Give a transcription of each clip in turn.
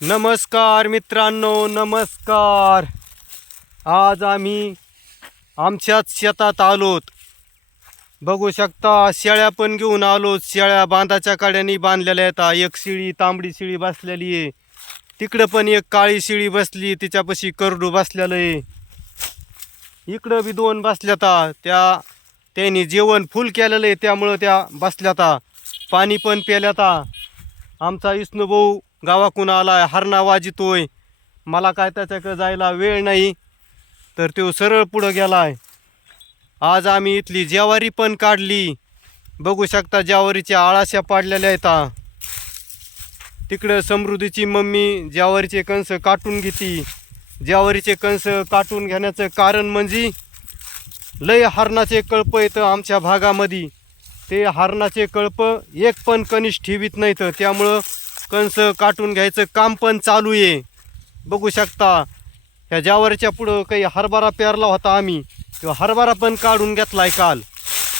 नमस्कार मित्रांनो, नमस्कार. आज आम्ही आमच्याच शेतात आलोत. बघू शकता शेळ्या पण घेऊन आलोत. शेळ्या बांधाच्या कड्यानी बांधलेल्या आहेत. एक शिळी तांबडी शिळी बसलेली आहे. तिकडं पण एक काळी शिळी बसली, तिच्यापाशी करडू बसलेलं आहे. इकडं बी दोन बसल्याता. त्यांनी जेवण फुल केलेलं आहे, त्यामुळं त्या बसल्याता. पाणी पण प्याल्याता. आमचा विष्णू भाऊ गावाकून आलाय, हरणा वाजितोय. मला काय त्याच्याकडे जायला वेळ नाही, तर तो सरळ पुढं गेलाय. आज आम्ही इथली ज्वारी पण काढली. बघू शकता ज्वारीच्या आळाशा पाडलेल्या आहेत. तिकडं समृद्धीची मम्मी ज्वारीचे कणस काटून घेती. ज्वारीचे कणस काटून घेण्याचं कारण म्हणजे लय हरणाचे कळप येतं आमच्या भागामध्ये. ते हरणाचे कळप एक पण कनिष्ठ ठेवीत नाहीत, त्यामुळं कणस काटून घ्यायचं काम पण चालू आहे. बघू शकता ह्या ज्वारीच्या पुढं काही हरभरा पेरला होता आम्ही, तो हरभरा पण काढून घेतलाय काल.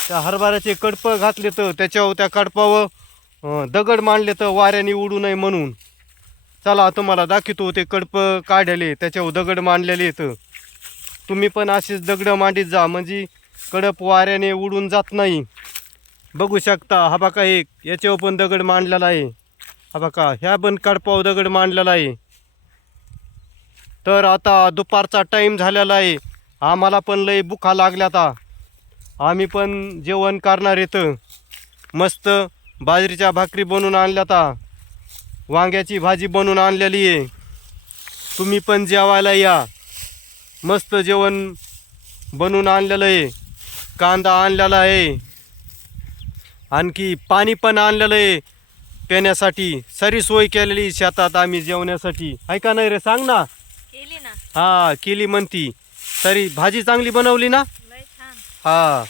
त्या हरभऱ्याचे कडप घातले तर त्याच्यावर त्या कडपावर दगड मांडले तर वाऱ्याने उडू नये म्हणून. चला तुम्हाला दाखवतो ते कडप काढले, त्याच्यावर दगड मांडलेले तर तुम्ही पण असेच दगड मांडीत जा, म्हणजे कडप वाऱ्याने उडून जात नाही. बघू शकता हा बघा, एक याच्यावर पण दगड मांडलेला आहे. हा बघा, ह्या पण कडपावर दगड मांडलेला आहे. तर आता दुपारचा टाईम झालेला आहे. आम्हाला पण लय भुका लागल्याता. आम्ही पण जेवण करणार येतं. मस्त बाजरीच्या भाकरी बनवून आणल्याता, वांग्याची भाजी बनवून आणलेली आहे. तुम्ही पण जेवायला या. मस्त जेवण बनवून आणलेलं आहे. कांदा आणलेला आहे, आणखी पाणी पण आणलेलं आहे पिण्यासाठी. सारी सोय केलेली शेतात आम्ही जेवण्यासाठी. ऐका नाही रे, सांग ना. केली ना. हा केली म्हणती. तरी भाजी चांगली बनवली ना. लय छान. हा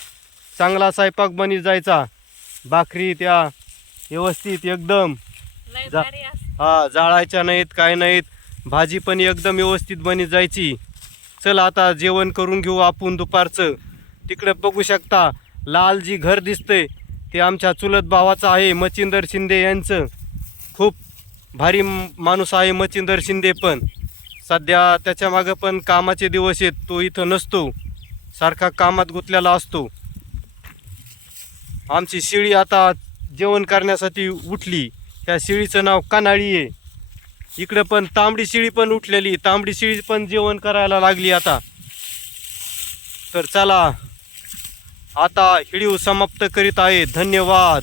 चांगला स्वयंपाक बनी जायचा. भाकरी त्या व्यवस्थित एकदम लय भारी असते. हा जाळायच्या नाहीत, काय नाहीत. भाजी पण एकदम व्यवस्थित बनी जायची. चल आता जेवण करून घेऊ आपण दुपारचं. तिकडे बघू शकता लाल जी घर दिसतंय ते आमच्या चुलत भावाचं आहे, मच्छिंदर शिंदे यांचं. खूप भारी माणूस आहे मच्छिंदर शिंदे. पण सध्या त्याच्या मागं पण कामाचे दिवस आहेत, तो इथं नसतो, सारखा कामात गुंतलेला असतो. आमची शिळी आता जेवण करण्यासाठी उठली. त्या शिळीचं नाव कानाळी आहे. इकडं पण तांबडी शिळी पण उठलेली. तांबडी शिळी पण जेवण करायला लागली आता. तर चला आता व्हिडिओ समाप्त करीत आहे. धन्यवाद.